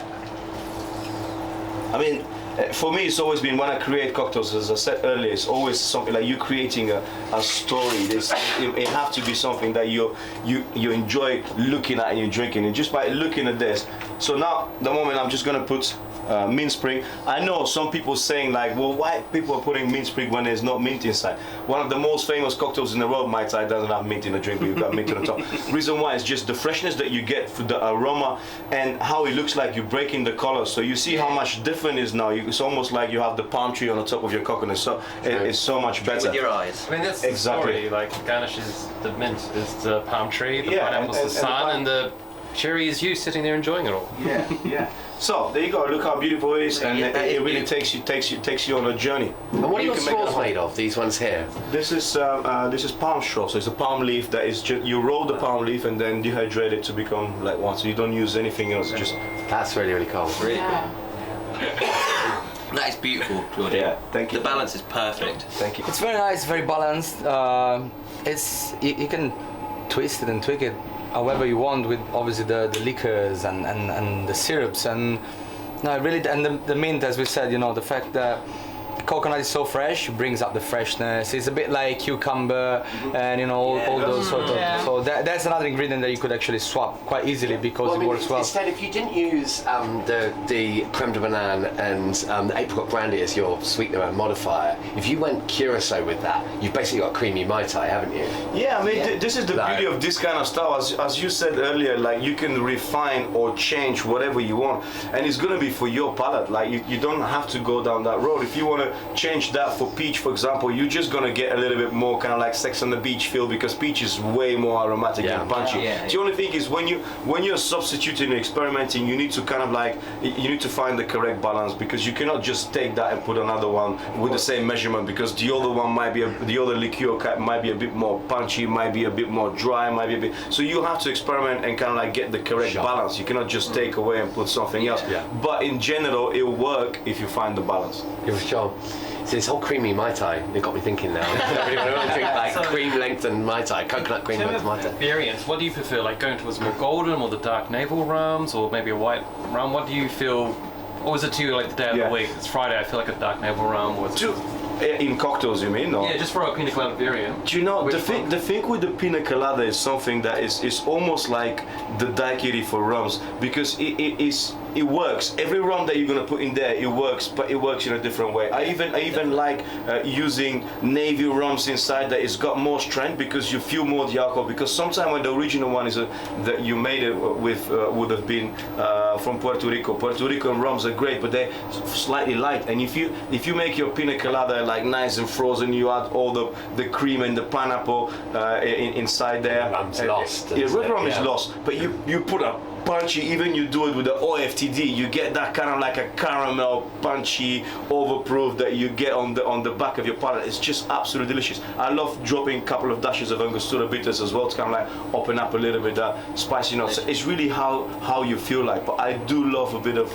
I mean, for me, it's always been when I create cocktails, as I said earlier, it's always something like you creating a story. It have to be something that you enjoy looking at and you're drinking. And just by looking at this, so now the moment I'm just gonna put mint spring. I know some people saying like, well, why people are putting mint spring when there's not mint inside? One of the most famous cocktails in the world, Mai Tai, doesn't have mint in the drink, but you've got mint on the top. Reason why is just the freshness that you get for the aroma and how it looks like you're breaking the color. So you see how much different it is now. It's almost like you have the palm tree on the top of your coconut. So it's so much better. With your eyes. I mean, that's Exactly. the story. Like, garnishes the mint is the palm tree, the pineapple's the sun, and the cherry is you sitting there enjoying it all. Yeah, yeah. So there you go. Look how beautiful it is, and Yeah, it really beautiful. takes you on a journey. And what are You your can make straws it- made of? These ones here. This is palm straw. So it's a palm leaf that is just you roll the palm leaf and then dehydrate it to become like one. So you don't use anything else. Just That's really, really cool. Really Yeah. That is beautiful, Jordan. yeah. Thank you. The balance is perfect. Thank you. It's very nice, very balanced. It's you can twist it and tweak it however you want with obviously the liquors and the syrups and no really and the mint, as we said, you know, the fact that coconut is so fresh brings up the freshness. It's a bit like cucumber and you know all those sort of. Yeah. So that's another ingredient that you could actually swap quite easily because it works well. Instead, if you didn't use the creme de banane and the apricot brandy as your sweetener and modifier, if you went curacao with that, you've basically got a creamy Mai Tai, haven't you? Yeah, I mean, this is the Like- beauty of this kind of style. As you said earlier, like you can refine or change whatever you want, and it's gonna be for your palate. Like you don't have to go down that road. If you want to change that for peach, for example, you're just gonna get a little bit more kind of like Sex on the Beach feel because peach is way more aromatic and punchy. Yeah. The only thing is when you're substituting and experimenting, you need to kind of like you need to find the correct balance because you cannot just take that and put another one with the same measurement because the other one might be the other liqueur might be a bit more punchy, might be a bit more dry, might be a bit. So you have to experiment and kind of like get the correct balance. You cannot just take away and put something else. Yeah. But in general, it'll work if you find the balance. It was John. So this whole creamy Mai Tai, it got me thinking now. I really want to drink like cream lengthened Mai Tai, coconut cream lengthened Mai Tai. Variants, what do you prefer? Like going towards more golden or the dark navel rums or maybe a white rum? What do you feel, or is it to you like the day of Yeah. the week? It's Friday, I feel like a dark navel rum or In cocktails, you mean? Or? yeah, just for a pina colada variant. Do you know Which the thing with the pina colada is something that is almost like the daiquiri for rums because it works. Every rum that you're gonna put in there, it works, but it works in a different way. I even like using navy rums inside that it's got more strength because you feel more the alcohol. Because sometimes when the original one is that you made it with would have been from Puerto Rico. Puerto Rican rums are great, but they're slightly light. And if you make your pina colada like nice and frozen, you add all the cream and the pineapple inside there. Rum's lost, Yeah, isn't red it? rum is Yeah. lost, but you put a punchy, even you do it with the OFTD, you get that kind of like a caramel punchy overproof that you get on the back of your palate. It's just absolutely delicious. I love dropping a couple of dashes of Angostura bitters as well to kind of like open up a little bit that spicy notes. It's really how you feel like, but I do love a bit of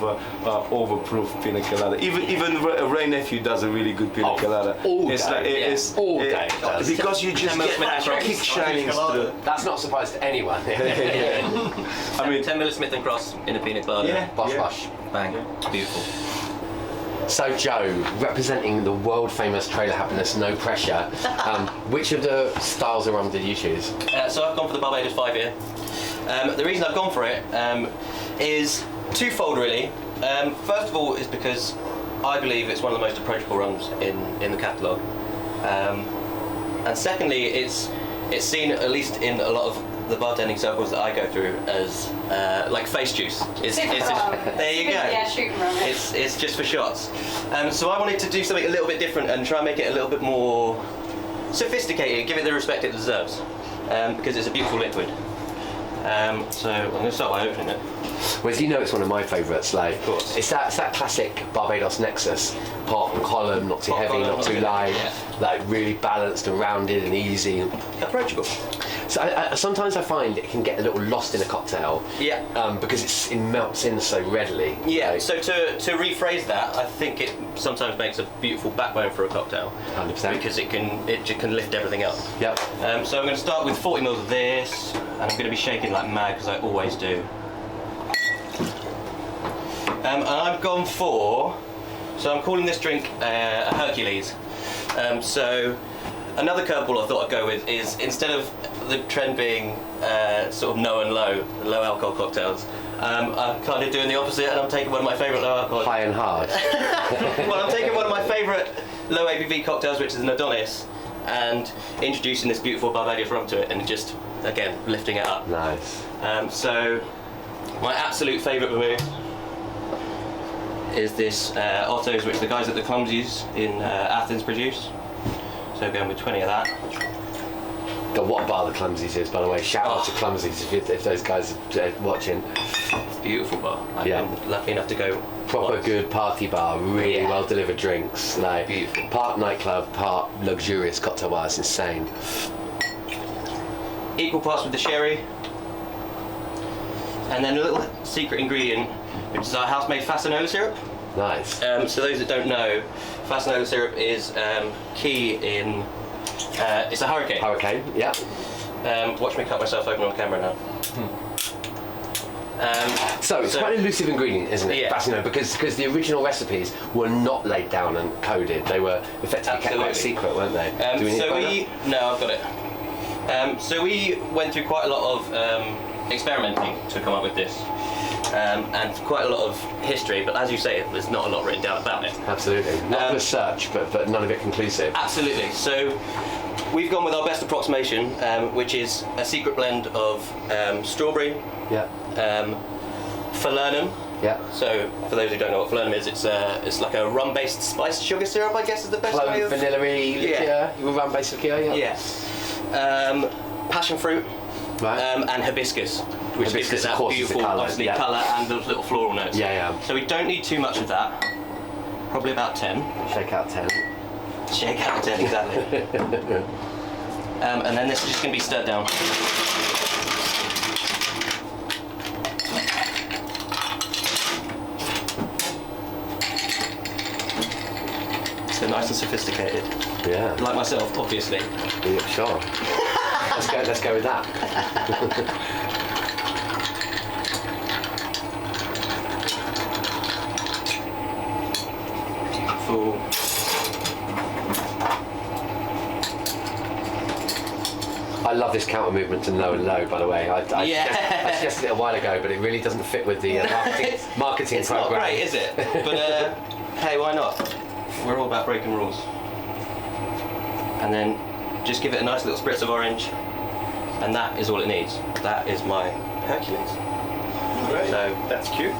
overproof pina colada. Even Ray Nephew does a really good pina colada. all It's day, like, it's all day it does. because you just get that kick shining through. That's not a surprise to anyone. I mean, 10 ml Smith and Cross in a pina colada. yeah, Bosh, yeah. bosh. Bang. Beautiful. So Joe, representing the world famous Trailer Happiness, no pressure, which of the styles of rum did you choose? So I've gone for the Barbados 5 year. The reason I've gone for it is twofold really. First of all is because I believe it's one of the most approachable rums in the catalogue. And secondly, it's seen, at least in a lot of the bartending circles that I go through, as like face juice. There you go. Yeah, shooting rum. It's just for shots. So I wanted to do something a little bit different and try and make it a little bit more sophisticated, give it the respect it deserves, because it's a beautiful liquid. So I'm going to start by opening it. Whereas it's one of my favourites. Like, Of course. it's that classic Barbados Nexus, pot and column, not too Pot heavy, column, not too light, yeah. like really balanced and rounded and easy. Approachable. So sometimes I find it can get a little lost in a cocktail. Yeah. Because it melts in so readily. Yeah, Like, so to rephrase that, I think it sometimes makes a beautiful backbone for a cocktail. 100%. Because it just can lift everything up. Yep. So I'm going to start with 40 ml of this, and I'm going to be shaking like mad because I always do. And I've gone for, so I'm calling this drink a Hercules. So another curveball I thought I'd go with is, instead of the trend being sort of no and low alcohol cocktails, I'm kind of doing the opposite, and I'm taking one of my favourite low alcohol. High and hard. Well, I'm taking one of my favourite low ABV cocktails, which is an Adonis, and introducing this beautiful Barbados rum to it, and just, again, lifting it up. Nice. So, my absolute favourite vermouth is this Otto's, which the guys at the Clumsies in Athens produce. So going with 20 of that. God, what a bar the Clumsies is, by the way. Shout out to Clumsies if those guys are watching. Beautiful bar. I've Yeah. been lucky enough to go Proper once. good party bar, really Yeah. well delivered drinks. Like, Beautiful. part nightclub, part luxurious cocktail bar. It's insane. Equal parts with the sherry. And then a little secret ingredient, which is our house-made Fasanola syrup. Nice. So those that don't know, Fasanola syrup is key in, it's a hurricane. Hurricane, yeah. Watch me cut myself open on camera now. So it's quite an elusive ingredient, isn't it? Yeah. Fascinating, because the original recipes were not laid down and coded. They were effectively kept quite Absolutely. secret, weren't they? Do we need to find out? No, I've got it. So we went through quite a lot of experimenting to come up with this, and quite a lot of history. But as you say, there's not a lot written down about it. Absolutely. Not research, but none of it conclusive. Absolutely. So we've gone with our best approximation, which is a secret blend of strawberry, Yeah. falernum. Yeah. So for those who don't know what falernum is, it's like a rum-based spiced sugar syrup, I guess is the best way Clove, of... vanilla-y liqueur, rum based liqueur, yeah. Yeah. Passion fruit, Right. and hibiscus, which gives Hibiscus, it of that course, is the beautiful, colour, obviously, yeah. colour and those little floral notes. Yeah, yeah. So we don't need too much of that. Probably about 10. Shake out 10. Shake out 10, exactly. And then this is just going to be stirred down. So nice and sophisticated. Yeah. Like myself, obviously. Yeah, sure. Let's go with that. Full. I love this counter movement to low and low, by the way. I Yeah. suggested it a while ago, but it really doesn't fit with the marketing It's program. not great, is it? But hey, why not? We're all about breaking rules. And then just give it a nice little spritz of orange, and that is all it needs. That is my Hercules. Great. So That's cute.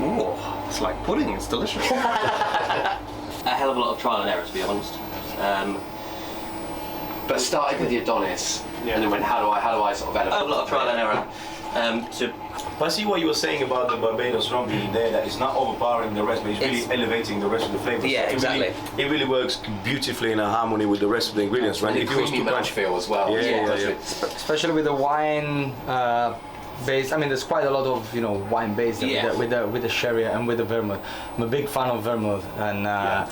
Ooh, it's like pudding. It's delicious. a hell of a lot of trial and error, to be honest. But started with the Adonis, Yeah. and then went, how do I sort of elevate? A lot of trial and error. But I see what you were saying about the Barbados rum being there, that it's not overpowering the rest, but it's really elevating the rest of the flavors. Yeah, exactly. It really works beautifully in a harmony with the rest of the ingredients, right? And If the it was creamy too much, mouthfeel as well. Yeah. Especially with the wine based. I mean, there's quite a lot of wine based Yeah. with the sherry and with the vermouth. I'm a big fan of vermouth, and I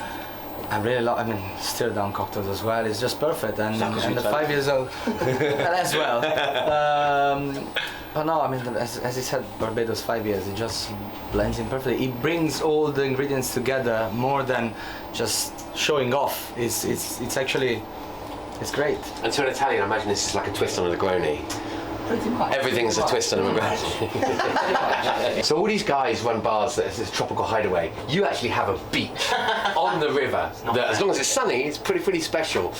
really love. I mean, stir down cocktails as well. It's just perfect, and the 5 years old as well. But no, I mean, as you said, Barbados 5 years. It just blends in perfectly. It brings all the ingredients together more than just showing off. It's actually great. And to an Italian, I imagine this is like a twist on a Negroni. Pretty much. Everything's a twist on a Negroni. So all these guys run bars that is this tropical hideaway. You actually have a beach on the river that, as long as it's sunny, it's pretty special.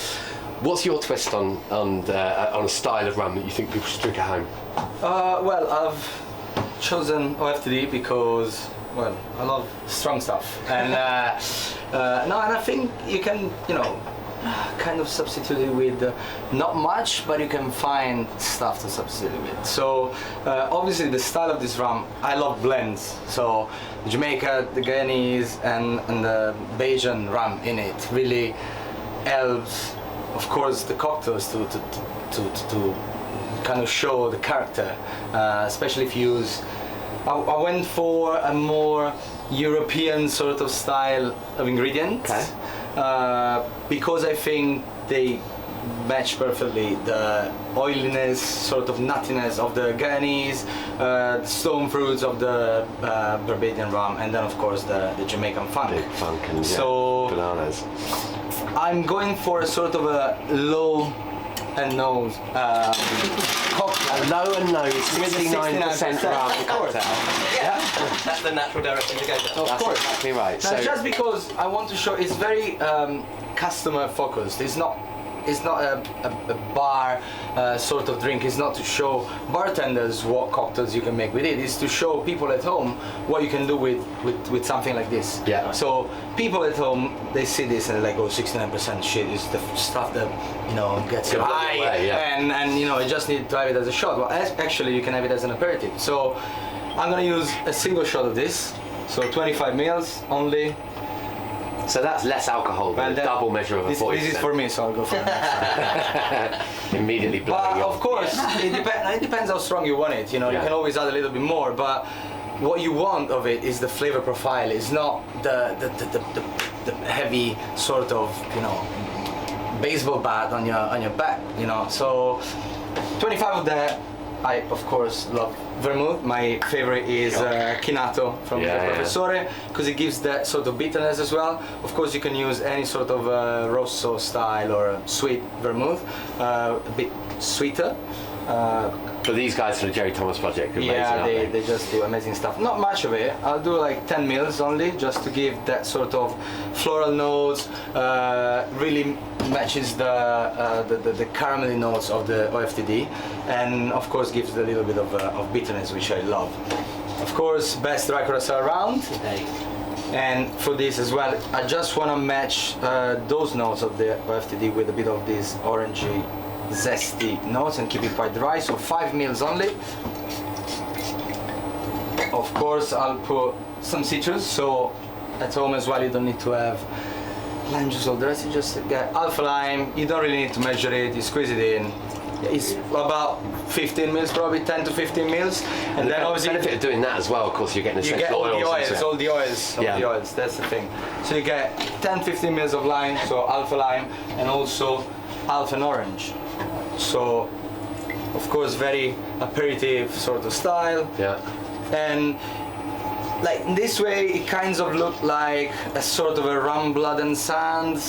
What's your twist on a style of rum that you think people should drink at home? Well, I've chosen OFTD because, well, I love strong stuff, and and I think you can, kind of substitute it with not much, but you can find stuff to substitute it with. So obviously the style of this rum, I love blends. So Jamaica, the Guyanese, and the Bajan rum in it really helps, of course, the cocktails to kind of show the character, especially if you use. I went for a more European sort of style of ingredients, because I think they match perfectly the oiliness, sort of nuttiness of the Guyanese, the stone fruits of the Barbadian rum, and then of course the Jamaican funk. Big funk and so bananas. I'm going for a sort of a low and nose cocktail. A low and nose, 69% rum cocktail. Yeah, that's the natural direction to go down. Of course. Exactly right. Now, So just because I want to show, it's very customer focused. It's not a bar sort of drink. It's not to show bartenders what cocktails you can make with it. It's to show people at home what you can do with something like this. Yeah. So people at home, they see this and they're like, oh, 69% shit is the stuff that, you know, gets you Gonna blow high, you away, yeah. and you know, you just need to have it as a shot. Well, actually, you can have it as an aperitif. So I'm gonna use a single shot of this. So 25 mils only. So that's less alcohol than Well, a double measure of a this 40%. is for me, so I'll go for it. Immediately blowing But you of off. course, it depends how strong you want it. You know, Yeah. you can always add a little bit more. But what you want of it is the flavor profile. It's not the heavy sort of, you know, baseball bat on your back. You know, so 25 of that. I of course love vermouth. My favorite is Kinato from Yeah, the yeah. Professore, because it gives that sort of bitterness as well. Of course, you can use any sort of rosso style or sweet vermouth, a bit sweeter. But these guys from the Jerry Thomas Project are amazing, Yeah, aren't they just do amazing stuff. Not much of it. I'll do like 10 mils only, just to give that sort of floral notes. Really matches the caramelly notes of the OFTD, and of course gives a little bit of bitterness, which I love. Of course, best dry curacao around. And for this as well, I just want to match those notes of the OFTD with a bit of this orangey, zesty notes and keep it quite dry. So 5 mils only. Of course, I'll put some citrus. So at home as well, you don't need to have lime juice or the rest. You just get alpha lime. You don't really need to measure it. You squeeze it in. It's about 15 mils, probably 10 to 15 mils. And then the obviously benefit of doing that as well, of course, you're getting you essential get all the oils. oils, and all the oils, Yeah. the oils. That's the thing. So you get 10-15 mils of lime, so alpha lime, and also alpha and orange. So, of course, very aperitif sort of style. Yeah. And like in this way, it kind of looked like a sort of a rum, blood and sand,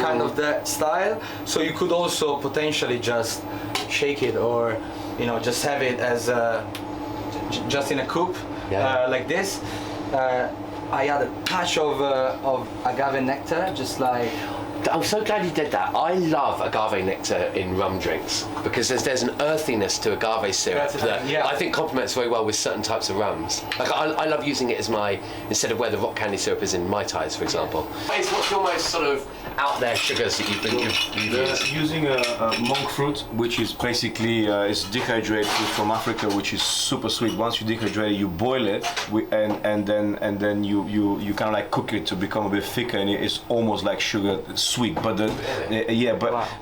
kind of that style. So you could also potentially just shake it, or you know, just have it as just in a coupe, Yeah. like this. I add a touch of agave nectar, just like. I'm so glad you did that. I love agave nectar in rum drinks because there's an earthiness to agave syrup That's the that thing, yeah. I think complements very well with certain types of rums. Like I love using it as instead of where the rock candy syrup is in Mai Tais, for example. What's your most sort of out there sugars that you've used? Using a monk fruit, which is basically it's dehydrated fruit from Africa, which is super sweet. Once you dehydrate it, you boil it, and then you kind of like cook it to become a bit thicker, and it's almost like sugar sweet. But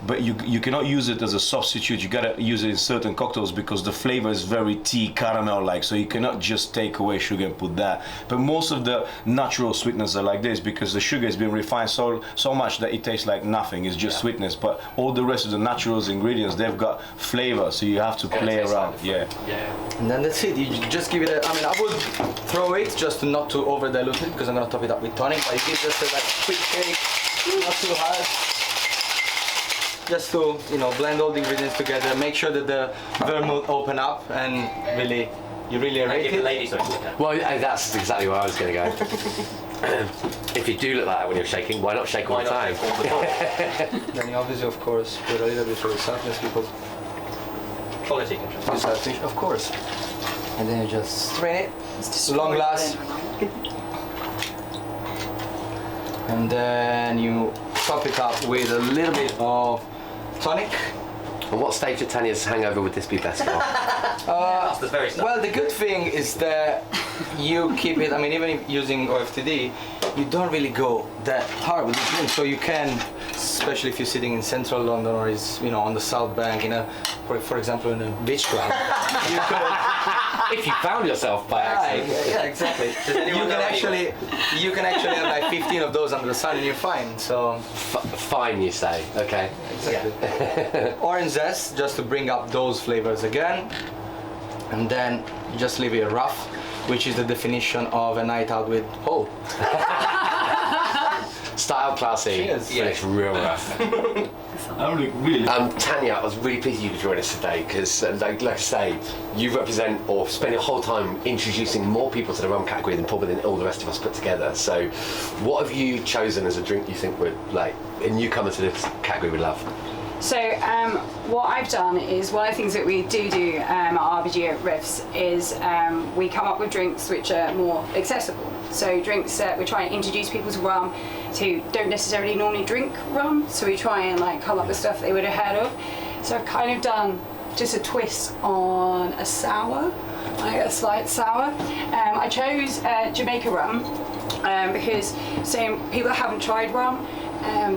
but you cannot use it as a substitute. You gotta use it in certain cocktails because the flavor is very tea caramel like. So you cannot just take away sugar and put that. But most of the natural sweetness are like this because the sugar has been refined so much that it tastes like nothing. It's just sweetness. But all the rest of the natural ingredients, they've got flavor. So you have to play around. Yeah. And then that's it. You just give it a. I mean, I would throw it just to not to over dilute it because I'm gonna top it up with tonic. But you give just a like quick shake, not too hard. Just to blend all the ingredients together. Make sure that the vermouth open up and really aerate Give the it. ladies something to look at. Well, that's exactly where I was going to go. If you do look like that when you're shaking, why not shake all Why the not time? take all the time? Then you obviously, of course, put a little bit for the softness because Quality control. you selfish, of course. And then you just strain it. Long glass. And then you top it up with a little bit of tonic. And what stage of Tanya's hangover would this be best for? That's the very stuff. Well, the good thing is that you keep it, I mean, even if using OFTD, you don't really go that hard with the drink, so you can, especially if you're sitting in central London or is, you know, on the South Bank, in a, for example, in a beach club, you could, If you found yourself by accident. yeah, exactly. You can actually have like 15 of those under the sun and you're fine. So Fine, you say. Okay. exactly. Orange zest, just to bring up those flavors again, and then you just leave it rough, which is the definition of a night out with Paul. Style classy. Cheers. Yeah, it's real rough. I'm really. Tanya, I was really pleased you could join us today because, like I say, you represent or spend your whole time introducing more people to the rum category than probably all the rest of us put together. So, what have you chosen as a drink you think would, like, a newcomer to this category would love? So what I've done is one of the things that we do at RBG at Riffs is we come up with drinks which are more accessible. So drinks that we try and introduce people to rum who don't necessarily normally drink rum. So we try and like come up with stuff they would have heard of. So I've kind of done just a twist on a sour, like a slight sour. I chose Jamaica rum because people that haven't tried rum,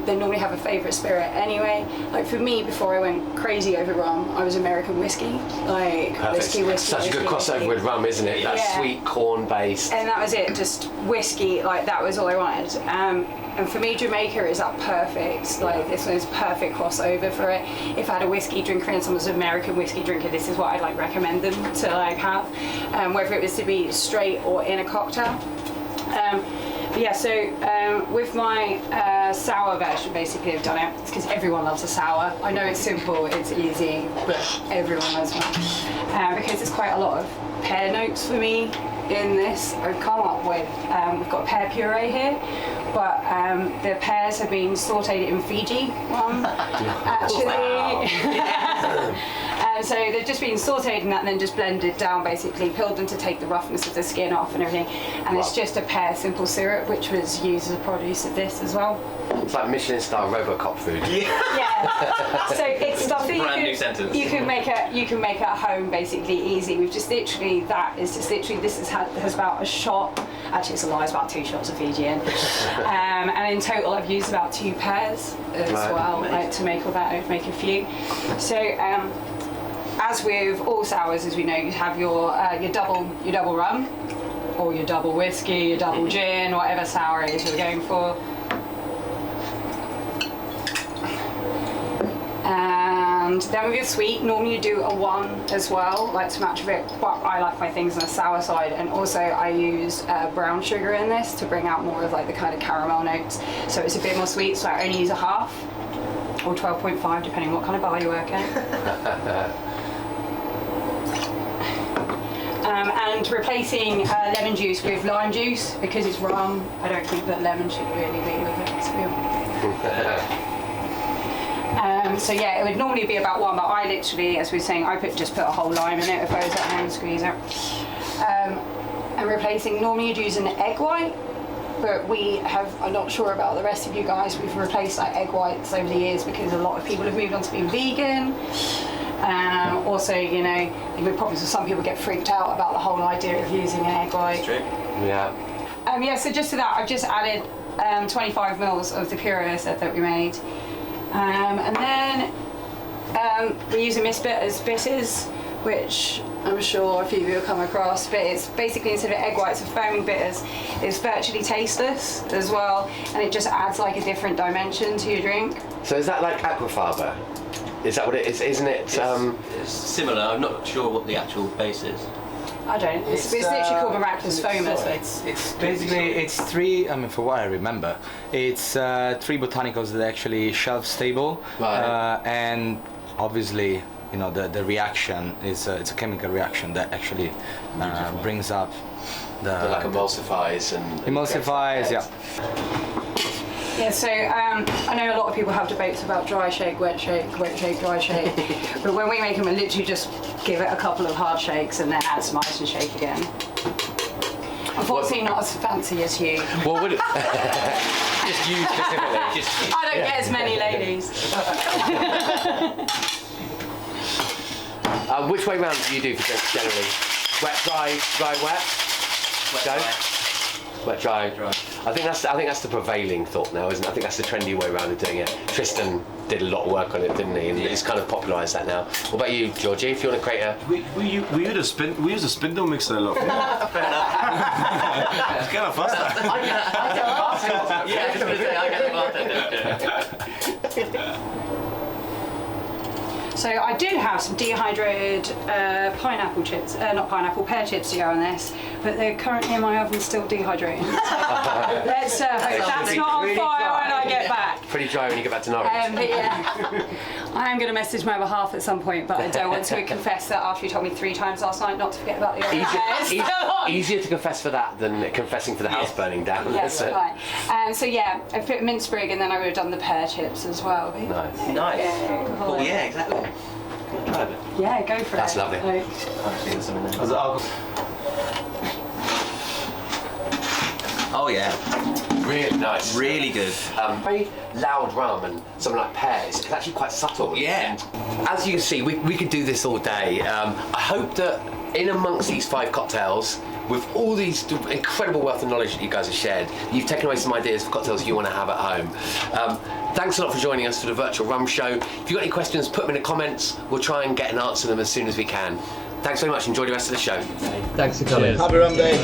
they normally have a favourite spirit anyway. Like for me, before I went crazy over rum, I was American whiskey. Like Perfect. whiskey. Such a good crossover with rum, isn't it? That Yeah. sweet corn based. And that was it, just whiskey, like that was all I wanted. And for me, Jamaica is that perfect, like this one's perfect crossover for it. If I had a whiskey drinker and someone's an American whiskey drinker, this is what I'd like recommend them to like have, whether it was to be straight or in a cocktail. With my sour version, basically, I've done it because everyone loves a sour. I know it's simple, it's easy, but everyone loves one. Because there's quite a lot of pear notes for me in this. I've come up with, we've got pear puree here, but the pears have been sauteed in Fiji rum, actually. So they've just been sauteed in that and then just blended down, basically, peeled them to take the roughness of the skin off and everything. And it's just a pear simple syrup, which was used as a produce of this as well. It's like Michelin star Robocop food. Yeah. So it's stuff that Brand new sentence. you can make at home, basically easy. We've just literally this has about a shot. Actually, it's a lie. It's about 2 shots of Fijian. And in total, I've used about 2 pears as well, like to make all that. Make a few. So. As with all sours, as we know, you have your double rum, or your double whiskey, your double gin, whatever sour it is you're going for. And then with your sweet, normally you do a 1 as well, like to match a bit. But I like my things on the sour side, and also I use brown sugar in this to bring out more of like the kind of caramel notes. So it's a bit more sweet. So I only use a half or 12.5, depending on what kind of bar you work in. And replacing lemon juice with lime juice because it's rum. I don't think that lemon should really be with it. So yeah, it would normally be about 1, but I literally, as we were saying, just put a whole lime in it if I was at hand squeezer. And replacing, normally you'd use an egg white, but I'm not sure about the rest of you guys, we've replaced like egg whites over the years because a lot of people have moved on to being vegan. Also, you know, probably some people get freaked out about the whole idea of using an egg white. It's true. Yeah. So just to that, I've just added 25 mils of the pure that we made. And then we're using Miss Bitters bitters, which I'm sure a few of you have come across, but it's basically, instead of egg whites and foaming bitters, it's virtually tasteless as well, and it just adds like a different dimension to your drink. So is that like aquafaba? Is that what it is? Isn't it? It's similar. I'm not sure what the actual base is. I don't. It's literally called miraculous foamers. It's basically 3. I mean, for what I remember, it's 3 botanicals that are actually shelf stable, Right. and obviously, you know, the reaction is it's a chemical reaction that actually brings up the like emulsifies and emulsifies. Yeah. Yeah, so I know a lot of people have debates about dry shake, wet shake, dry shake, but when we make them, we literally just give it a couple of hard shakes and then add some ice and shake again. Unfortunately, not as fancy as you. Well, would it? Just you specifically. Just I don't get as many ladies. Which way round do you do for drinks generally? Wet, dry, dry, wet. Wet, Go. dry. Wet, dry. I think that's the prevailing thought now, isn't it? I think that's the trendy way around of doing it. Tristan did a lot of work on it, didn't he? And it's kind of popularised that now. What about you, Georgie? If you want to create a... We use a spindle mixer a lot. It's kind of faster. Yeah, I was going to say, I get the bartender. So I do have some dehydrated pineapple chips, not pineapple, pear chips to go on this, but they're currently in my oven still dehydrating. So let's hope that's not on fire when I get back. Pretty dry when you get back to Norwich. But yeah, I am going to message my behalf at some point, but I don't want to confess that after you told me 3 times last night not to forget about the oven. Easier to confess for that than confessing for the house burning down. Yes, fine. So yeah, I put mint sprig and then I would have done the pear chips as well. Nice. Nice. Yeah, Oh, yeah, exactly. Can I try a bit? yeah, go for That's it. lovely. Actually, there's some in there. Oh, yeah. Really nice. Really good. Very loud rum and something like pears. It's actually quite subtle. Yeah. And as you can see, we could do this all day. I hope that in amongst these 5 cocktails, with all these incredible wealth of knowledge that you guys have shared, you've taken away some ideas for cocktails you want to have at home. Thanks a lot for joining us for the virtual rum show. If you've got any questions, put them in the comments. We'll try and get and answer them as soon as we can. Thanks very much. Enjoy the rest of the show. Thanks for coming. Happy rum day.